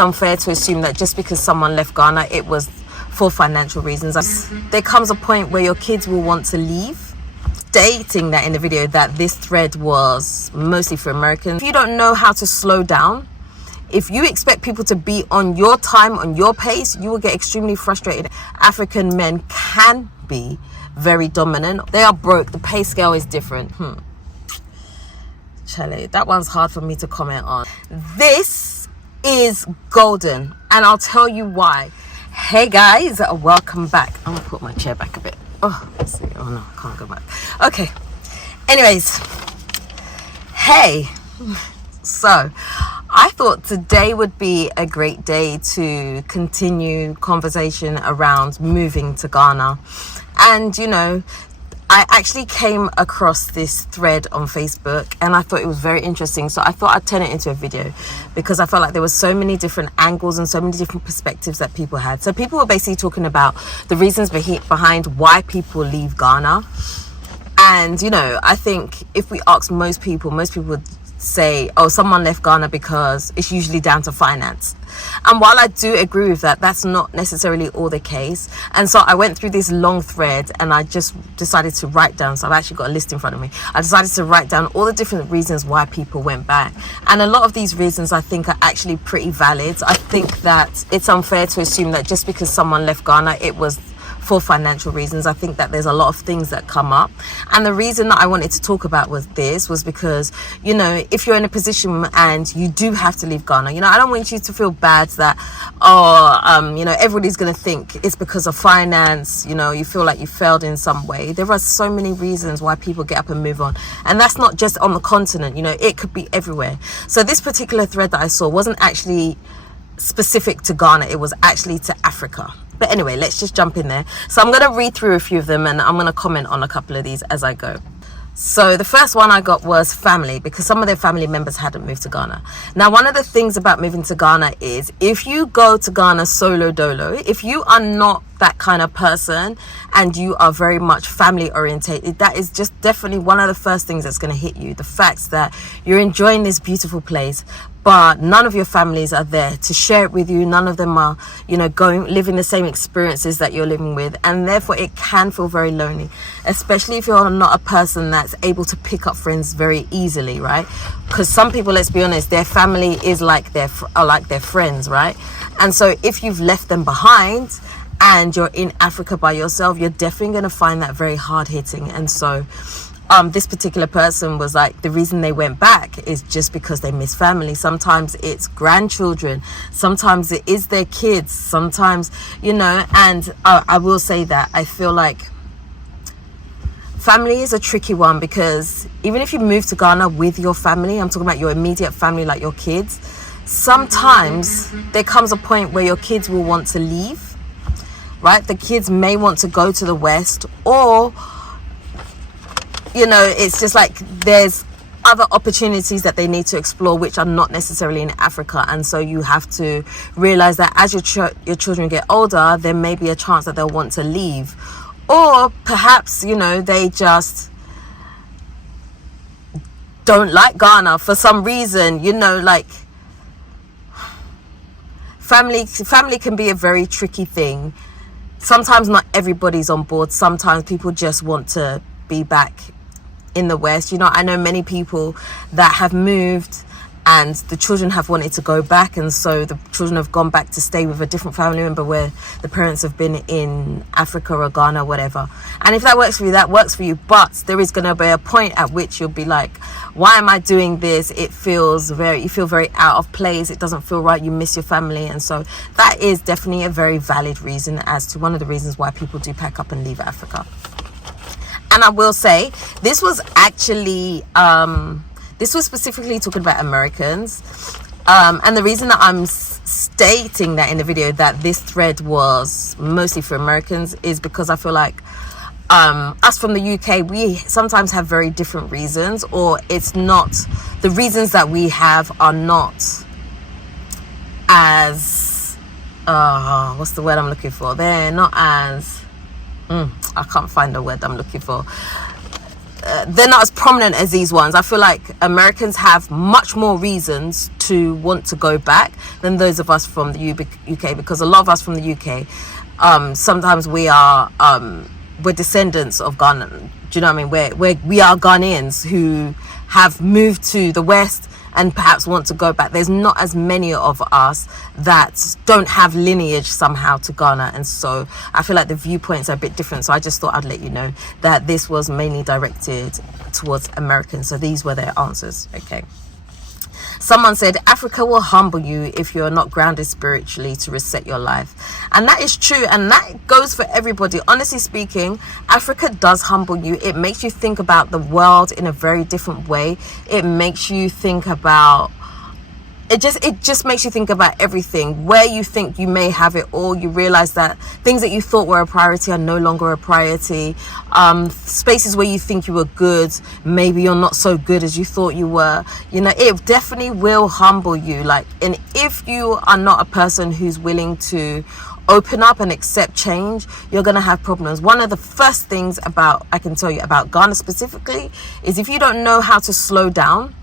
unfair to assume that just because someone left Ghana, it was for financial reasons. There comes a point where your kids will want to leave. Stating that in the video that this thread was mostly for Americans. If you don't know how to slow down, if you expect people to be on your time, on your pace, you will get extremely frustrated. African men can be very dominant. They are broke. The pay scale is different. Chale, that one's hard for me to comment on. This is golden, and I'll tell you why. Hey guys, welcome back. I'm gonna put my chair back a bit. Oh, let's see. Oh no, I can't go back. Okay. Anyways, hey. So, I thought today would be a great day to continue conversation around moving to Ghana. And, you know, I actually came across this thread on Facebook and I thought it was very interesting. So I thought I'd turn it into a video because I felt like there were so many different angles and so many different perspectives that people had. So people were basically talking about the reasons behind why people leave Ghana. And, you know, I think if we ask most people would say, oh, someone left Ghana because it's usually down to finance. And while I do agree with that, that's not necessarily all the case. And so I went through this long thread and I just decided to write down, so I've actually got a list in front of me. I decided to write down all the different reasons why people went back. And a lot of these reasons I think are actually pretty valid. I think that it's unfair to assume that just because someone left Ghana, it was for financial reasons. I think that there's a lot of things that come up, and the reason that I wanted to talk about was because, you know, if you're in a position and you do have to leave Ghana, you know, I don't want you to feel bad that, you know, everybody's going to think it's because of finance, you know, you feel like you failed in some way. There are so many reasons why people get up and move on, and that's not just on the continent, you know, it could be everywhere. So this particular thread that I saw wasn't actually specific to Ghana, it was actually to Africa. But anyway, let's just jump in there. So I'm going to read through a few of them and I'm going to comment on a couple of these as I go. So the first one I got was family, because some of their family members hadn't moved to Ghana. Now, one of the things about moving to Ghana is if you go to Ghana solo dolo, if you are not that kind of person and you are very much family orientated, that is just definitely one of the first things that's going to hit you. The fact that you're enjoying this beautiful place, but none of your families are there to share it with you. None of them are, you know, living the same experiences that you're living with. And therefore it can feel very lonely, especially if you're not a person that's able to pick up friends very easily, right? Because some people, let's be honest, their family is like their friends, right? And so if you've left them behind and you're in Africa by yourself, you're definitely going to find that very hard hitting. And so this particular person was like, the reason they went back is just because they miss family. Sometimes it's grandchildren, sometimes it is their kids, sometimes, you know. And I will say that I feel like family is a tricky one, because even if you move to Ghana with your family, I'm talking about your immediate family, like your kids, sometimes there comes a point where your kids will want to leave, right? The kids may want to go to the West, or, you know, it's just like there's other opportunities that they need to explore which are not necessarily in Africa. And so you have to realize that as your children get older, there may be a chance that they'll want to leave, or perhaps, you know, they just don't like Ghana for some reason. You know, like family can be a very tricky thing. Sometimes not everybody's on board. Sometimes people just want to be back in the West. You know, I know many people that have moved and the children have wanted to go back, and so the children have gone back to stay with a different family member where the parents have been in Africa or Ghana, whatever. And if that works for you, that works for you. But there is going to be a point at which you'll be like, why am I doing this? You feel very out of place. It doesn't feel right. You miss your family. And so that is definitely a very valid reason as to one of the reasons why people do pack up and leave Africa. And I will say, this was actually, this was specifically talking about Americans. And the reason that I'm stating that in the video that this thread was mostly for Americans is because I feel like us from the UK, we sometimes have very different reasons, or it's not, the reasons that we have are not as, what's the word I'm looking for? They're not as, I can't find the word I'm looking for. they're not as prominent as these ones. I feel like Americans have much more reasons to want to go back than those of us from the UK, because a lot of us from the UK, sometimes we're descendants of Ghana. Do you know what I mean? We are Ghanaians who have moved to the West and perhaps want to go back. There's not as many of us that don't have lineage somehow to Ghana, and so I feel like the viewpoints are a bit different. So I just thought I'd let you know that this was mainly directed towards Americans. So these were their answers. Okay. Someone said, Africa will humble you if you're not grounded spiritually to reset your life. And that is true. And that goes for everybody. Honestly speaking, Africa does humble you. It makes you think about the world in a very different way. It makes you think about... It just makes you think about everything. Where you think you may have it all, you realize that things that you thought were a priority are no longer a priority. Spaces where you think you were good, maybe you're not so good as you thought you were. You know, it definitely will humble you. Like, and if you are not a person who's willing to open up and accept change, you're going to have problems. One of the first things I can tell you about Ghana specifically is if you don't know how to slow down,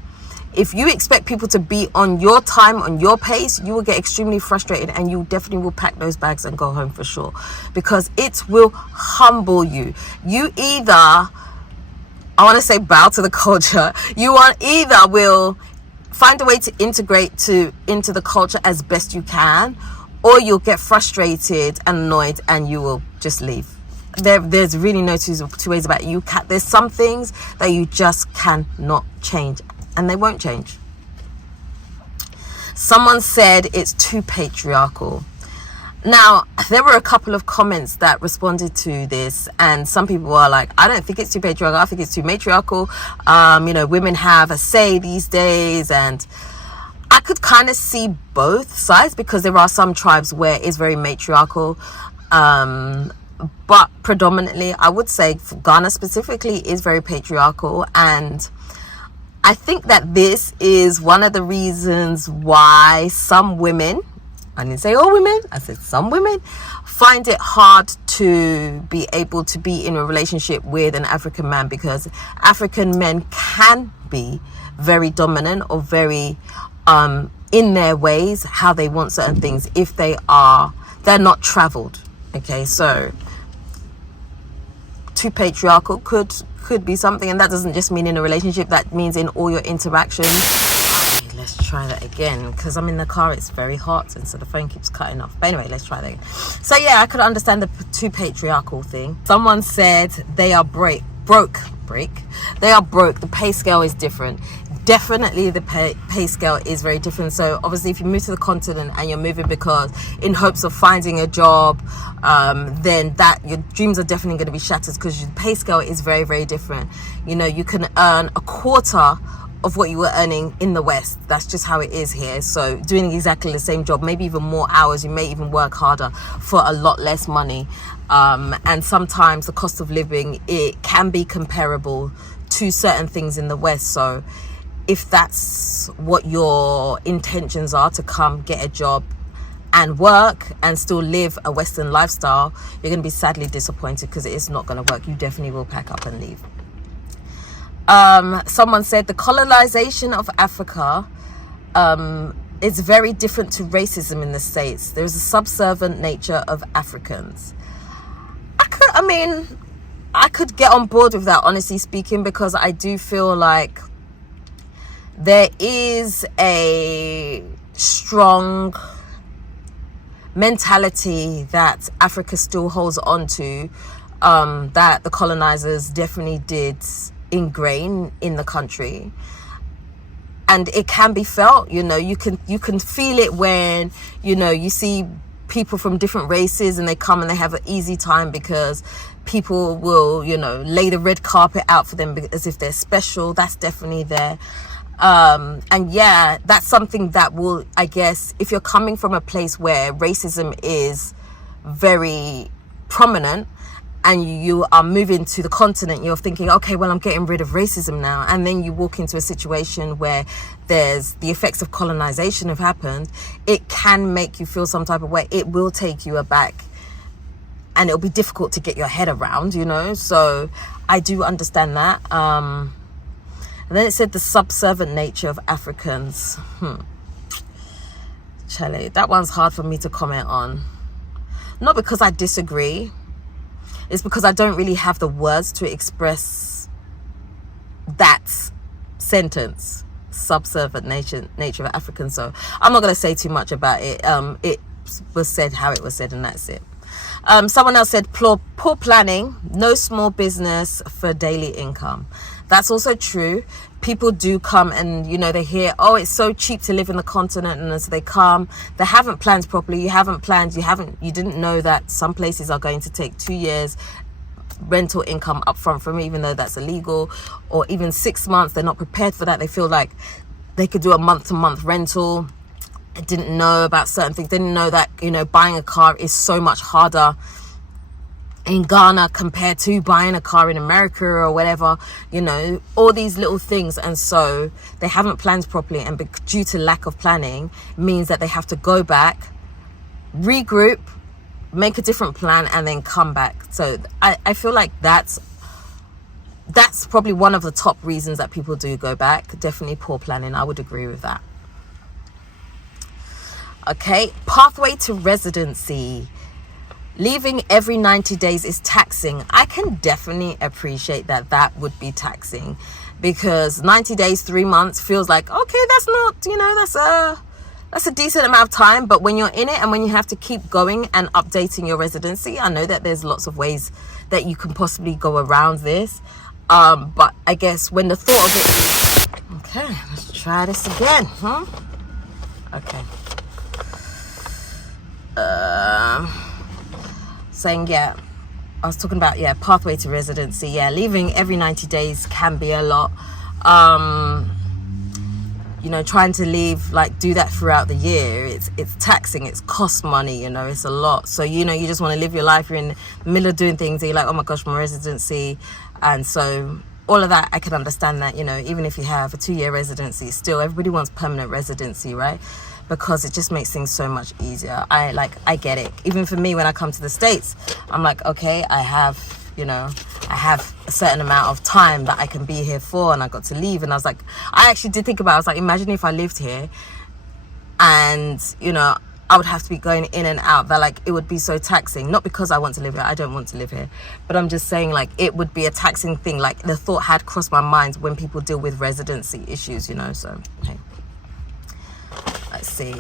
if you expect people to be on your time, on your pace, you will get extremely frustrated, and you definitely will pack those bags and go home for sure, because it will humble you. You either, I want to say, bow to the culture. You either will find a way to integrate into the culture as best you can, or you'll get frustrated and annoyed and you will just leave. There's really no two ways about it. There's some things that you just cannot change, and they won't change. Someone said it's too patriarchal. Now, there were a couple of comments that responded to this, and some people were like, I don't think it's too patriarchal, I think it's too matriarchal. You know, women have a say these days, and I could kind of see both sides, because there are some tribes where it's very matriarchal. But predominantly, I would say Ghana specifically is very patriarchal, and I think that this is one of the reasons why some women, I didn't say all women, I said some women, find it hard to be able to be in a relationship with an African man, because African men can be very dominant or very in their ways, how they want certain things, if they're not traveled. Okay, so too patriarchal could be something, and that doesn't just mean in a relationship, that means in all your interactions. Okay, let's try that again, because I'm in the car, it's very hot, and so the phone keeps cutting off. But anyway, let's try that again. So yeah, I could understand the too patriarchal thing. Someone said they are broke. They are broke. The pay scale is different. Definitely the pay scale is very different. So obviously, if you move to the continent and you're moving because in hopes of finding a job, then your dreams are definitely going to be shattered, because the pay scale is very, very different. You know, you can earn a quarter of what you were earning in the West. That's just how it is here. So doing exactly the same job, maybe even more hours, you may even work harder for a lot less money. And sometimes the cost of living, it can be comparable to certain things in the West. So if that's what your intentions are, to come get a job and work and still live a Western lifestyle, you're going to be sadly disappointed, because it is not going to work. You definitely will pack up and leave. Someone said the colonization of Africa is very different to racism in the States. There's a subservient nature of Africans. I could get on board with that, honestly speaking, because I do feel like there is a strong mentality that Africa still holds on to, that the colonizers definitely did ingrain in the country. And it can be felt, you know, you can feel it when, you know, you see people from different races and they come and they have an easy time, because people will, you know, lay the red carpet out for them as if they're special. That's definitely there. And yeah, that's something that will, I guess, if you're coming from a place where racism is very prominent and you are moving to the continent, you're thinking, okay, well, I'm getting rid of racism now. And then you walk into a situation where there's the effects of colonization have happened. It can make you feel some type of way. It will take you aback. and it'll be difficult to get your head around, you know. So I do understand that. And then it said the subservient nature of Africans. Chale, that one's hard for me to comment on. Not because I disagree, it's because I don't really have the words to express that sentence, subservient nature of Africans. So I'm not going to say too much about it. It was said how it was said, and that's it. Someone else said poor planning, no small business for daily income. That's also true. People do come and, you know, they hear, oh, it's so cheap to live in the continent, and so they come. They haven't planned properly. You didn't know that some places are going to take 2 years rental income up front from, even though that's illegal, or even 6 months. They're not prepared for that. They feel like they could do a month-to-month rental. I didn't know about certain things. Didn't know that, you know, buying a car is so much harder in Ghana compared to buying a car in America or whatever, you know, all these little things. And so they haven't planned properly, and due to lack of planning means that they have to go back, regroup, make a different plan, and then come back. So I feel like that's probably one of the top reasons that people do go back. Definitely poor planning. I would agree with that. Okay, pathway to residency. Leaving every 90 days is taxing. I can definitely appreciate that. That would be taxing, because 90 days, 3 months feels like, okay, that's not, you know, that's a decent amount of time. But when you're in it and when you have to keep going and updating your residency, I know that there's lots of ways that you can possibly go around this. But I guess when the thought of it, okay, let's try this again, huh? Okay. Saying, yeah, I was talking about, yeah, pathway to residency. Yeah, leaving every 90 days can be a lot. You know, trying to leave, like, do that throughout the year, it's taxing, it's cost money, you know, it's a lot. So, you know, you just want to live your life, you're in the middle of doing things, and you're like, oh my gosh, my residency. And so all of that, I can understand that, you know, even if you have a 2-year residency, still everybody wants permanent residency, right? Because it just makes things so much easier. I get it. Even for me, when I come to the States, I'm like, okay, I have a certain amount of time that I can be here for, and I got to leave. And I was like, I actually did think about it. I was like, imagine if I lived here and, you know, I would have to be going in and out. That, like, it would be so taxing. Not because I want to live here. I don't want to live here. But I'm just saying, like, it would be a taxing thing. Like, the thought had crossed my mind when people deal with residency issues, you know. So, hey. Let's see.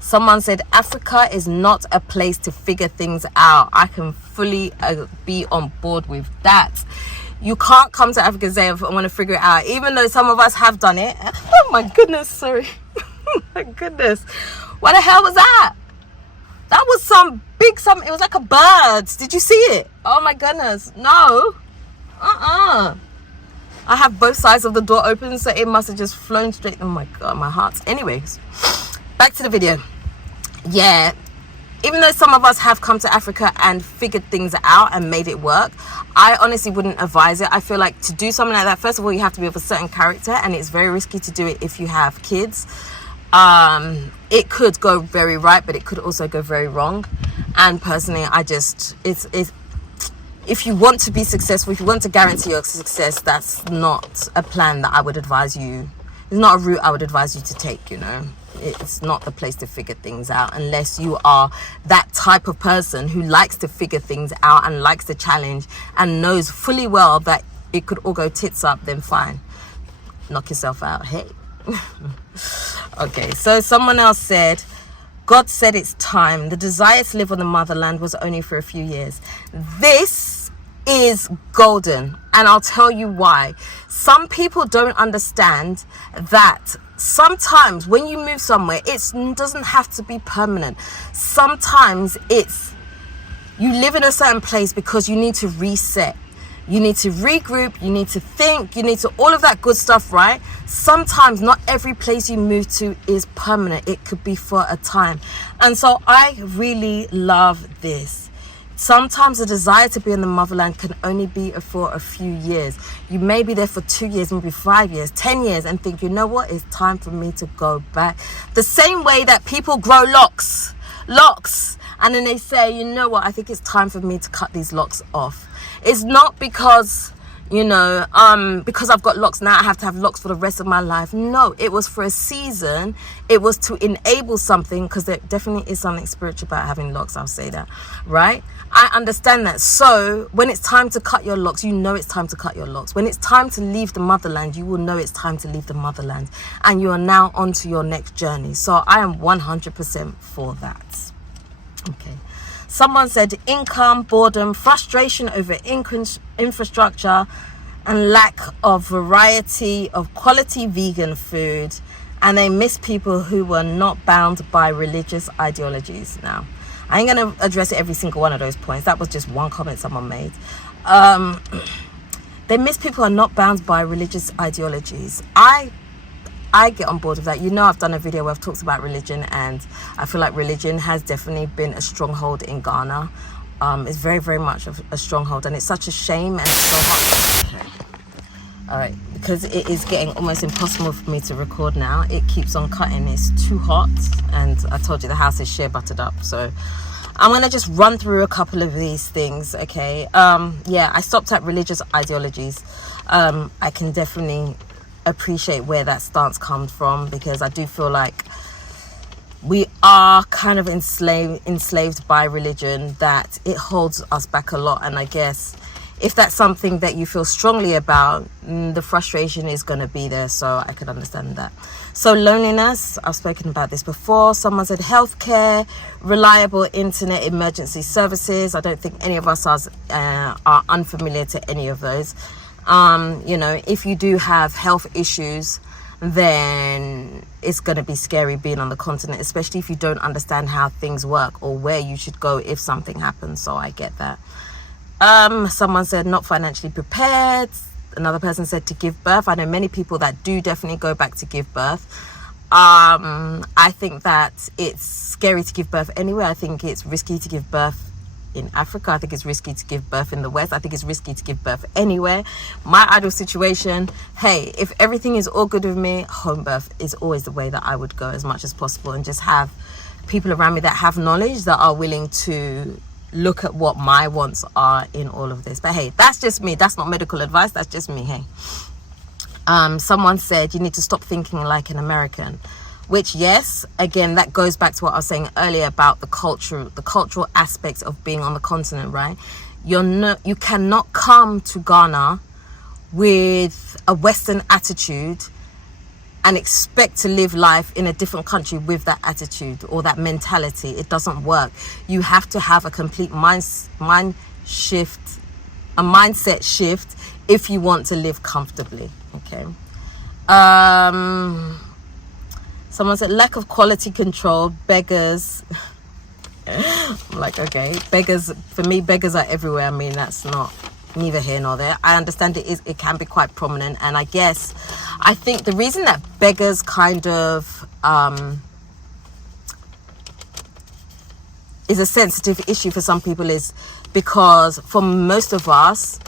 Someone said Africa is not a place to figure things out. I can fully be on board with that. You can't come to Africa and say, I want to figure it out, even though some of us have done it. Oh my goodness, sorry. My goodness, what the hell was that? That was some big it was like a bird. Did you see it? Oh my goodness, no. I have both sides of the door open, so it must have just flown straight. Oh my god, my heart. Anyways, back to the video. Yeah, even though some of us have come to Africa and figured things out and made it work, I honestly wouldn't advise it. I feel like to do something like that, first of all, you have to be of a certain character, and it's very risky to do it if you have kids. It could go very right, but it could also go very wrong. And personally, if you want to be successful, if you want to guarantee your success, that's not a plan that I would advise you. It's not a route I would advise you to take, you know. It's not the place to figure things out unless you are that type of person who likes to figure things out and likes the challenge and knows fully well that it could all go tits up. Then fine, knock yourself out. Hey. Okay, so someone else said, God said it's time. The desire to live on the motherland was only for a few years. This is golden, and I'll tell you why. Some people don't understand that sometimes when you move somewhere, it doesn't have to be permanent. Sometimes you live in a certain place because you need to reset. You need to regroup, you need to think, you need to all of that good stuff, right? Sometimes not every place you move to is permanent. It could be for a time. And so I really love this. Sometimes the desire to be in the motherland can only be for a few years. You may be there for 2 years, maybe 5 years, 10 years, and think, you know what? It's time for me to go back. The same way that people grow locks and then they say, you know what, I think it's time for me to cut these locks off. It's not because, you know, because I've got locks now I have to have locks for the rest of my life. No, it was for a season. It was to enable something, because there definitely is something spiritual about having locks, I'll say that, right? I understand that. So when it's time to cut your locks, you know it's time to cut your locks. When it's time to leave the motherland, you will know it's time to leave the motherland, and you are now on to your next journey. So I am 100% for that. Okay. Someone said income, boredom, frustration over infrastructure, and lack of variety of quality vegan food. And they miss people who were not bound by religious ideologies. Now, I ain't going to address every single one of those points. That was just one comment someone made. They miss people who are not bound by religious ideologies. I get on board with that. You know, I've done a video where I've talked about religion, and I feel like religion has definitely been a stronghold in Ghana. It's very, very much a stronghold, and it's such a shame, and it's so hard. Okay. All right, because it is getting almost impossible for me to record now. It keeps on cutting. It's too hot, and I told you the house is shea buttered up. So I'm gonna just run through a couple of these things. Okay. Yeah, I stopped at religious ideologies. I can definitely appreciate where that stance comes from, because I do feel like we are kind of enslaved by religion, that it holds us back a lot. And I guess if that's something that you feel strongly about, the frustration is going to be there. So I could understand that. So loneliness, I've spoken about this before. Someone said healthcare, reliable internet, emergency services. I don't think any of us are unfamiliar to any of those. You know, if you do have health issues, then it's going to be scary being on the continent, especially if you don't understand how things work or where you should go if something happens. So I get that. Someone said not financially prepared. Another person said to give birth. I know many people that do definitely go back to give birth. I think that it's scary to give birth anywhere. I think it's risky to give birth in Africa. I think it's risky to give birth in the West. I think it's risky to give birth anywhere. My ideal situation, hey, if everything is all good with me, home birth is always the way that I would go as much as possible, and just have people around me that have knowledge, that are willing to look at what my wants are in all of this. But hey, that's just me. That's not medical advice. That's just me. Hey, someone said you need to stop thinking like an American. Which, yes, again, that goes back to what I was saying earlier about the cultural aspects of being on the continent, right? You cannot come to Ghana with a Western attitude and expect to live life in a different country with that attitude or that mentality. It doesn't work. You have to have a complete mindset shift if you want to live comfortably. Okay. Someone said lack of quality control, beggars. I'm like, okay, beggars, for me, beggars are everywhere. I mean, that's not neither here nor there. I understand it can be quite prominent. And I think the reason that beggars kind of is a sensitive issue for some people is because for most of us,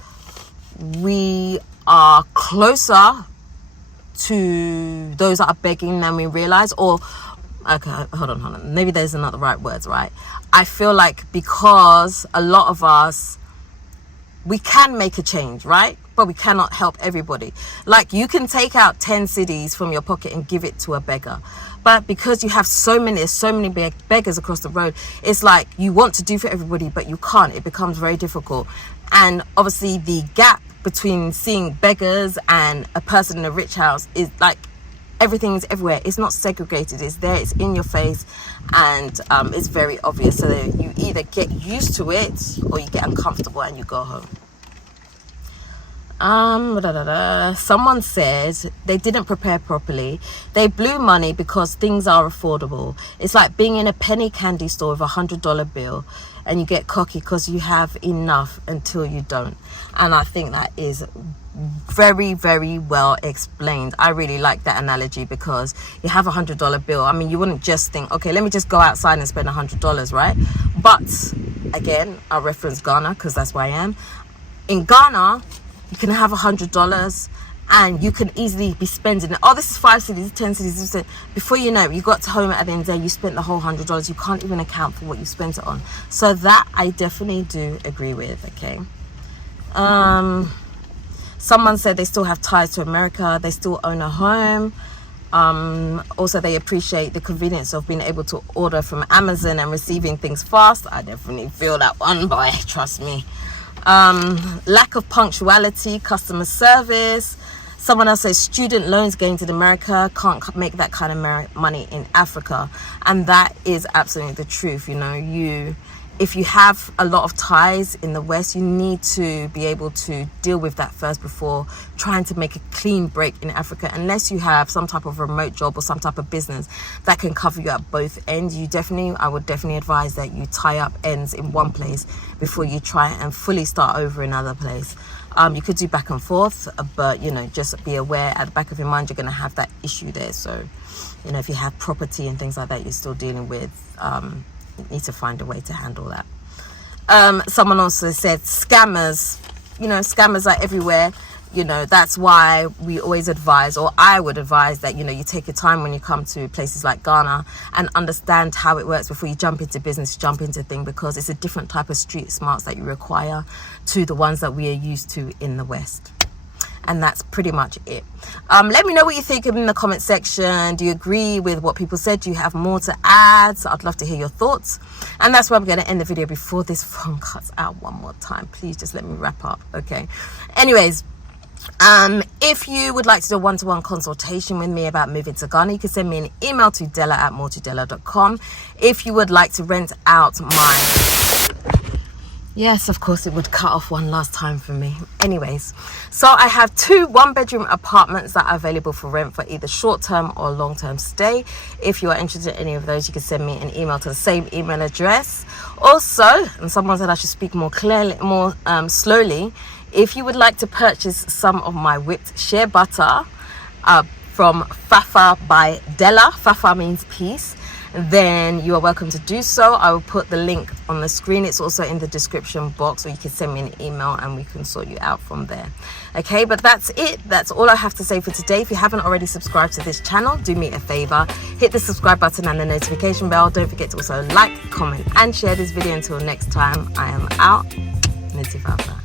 we are closer to those that are begging than we realize. Or okay, hold on, maybe there's not the right words, right? I feel like because a lot of us, we can make a change, right? But we cannot help everybody. Like, you can take out 10 cedis from your pocket and give it to a beggar, but because you have so many beggars across the road, it's like you want to do for everybody, but you can't. It becomes very difficult. And obviously the gap between seeing beggars and a person in a rich house is like everything is everywhere. It's not segregated. It's there. It's in your face, and it's very obvious. So you either get used to it or you get uncomfortable and you go home. Someone says they didn't prepare properly. They blew money because things are affordable. It's like being in a penny candy store with $100 bill, and you get cocky because you have enough until you don't. And I think that is very, very well explained. I really like that analogy, because you have $100 bill. I mean, you wouldn't just think, okay, let me just go outside and spend $100, right? But again, I'll reference Ghana because that's where I am. In Ghana, you can have $100 and you can easily be spending, oh, this is 5 cities, 10 cities, before you know it, you got to home at the end of the day, you spent the whole $100. You can't even account for what you spent it on. So that I definitely do agree with. Okay. Someone said they still have ties to America, they still own a home. Also, they appreciate the convenience of being able to order from Amazon and receiving things fast. I definitely feel that one, boy, trust me. Lack of punctuality, customer service. Someone else says student loans gained in America, can't make that kind of money in Africa. And that is absolutely the truth. You know, if you have a lot of ties in the West, you need to be able to deal with that first before trying to make a clean break in Africa. Unless you have some type of remote job or some type of business that can cover you at both ends, I would definitely advise that you tie up ends in one place before you try and fully start over another place. You could do back and forth, but just be aware at the back of your mind you're going to have that issue there. So if you have property and things like that you're still dealing with, you need to find a way to handle that. Someone also said scammers. Scammers are everywhere. That's why we always advise, or I would advise, that you take your time when you come to places like Ghana and understand how it works before you jump into business, jump into thing, because it's a different type of street smarts that you require to the ones that we are used to in the West. And that's pretty much it. Let me know what you think in the comment section. Do you agree with what people said? Do you have more to add? So I'd love to hear your thoughts. And that's where I'm going to end the video before this phone cuts out one more time. Please just let me wrap up. Okay. Anyways, if you would like to do a one-to-one consultation with me about moving to Ghana, you can send me an email to dela@moretodela.com. If you would like to rent out yes, of course, it would cut off one last time for me. Anyways, so I have 2 one-bedroom apartments that are available for rent for either short-term or long-term stay. If you are interested in any of those, you can send me an email to the same email address. Also, and someone said I should speak more slowly, if you would like to purchase some of my whipped shea butter from Fafa by Dela, Fafa means peace, then you are welcome to do so. I will put the link on the screen. It's also in the description box, or you can send me an email and we can sort you out from there. Okay, but that's it. That's all I have to say for today. If you haven't already subscribed to this channel, do me a favor, hit the subscribe button and the notification bell. Don't forget to also like, comment and share this video. Until next time, I am out. Niti Fafa.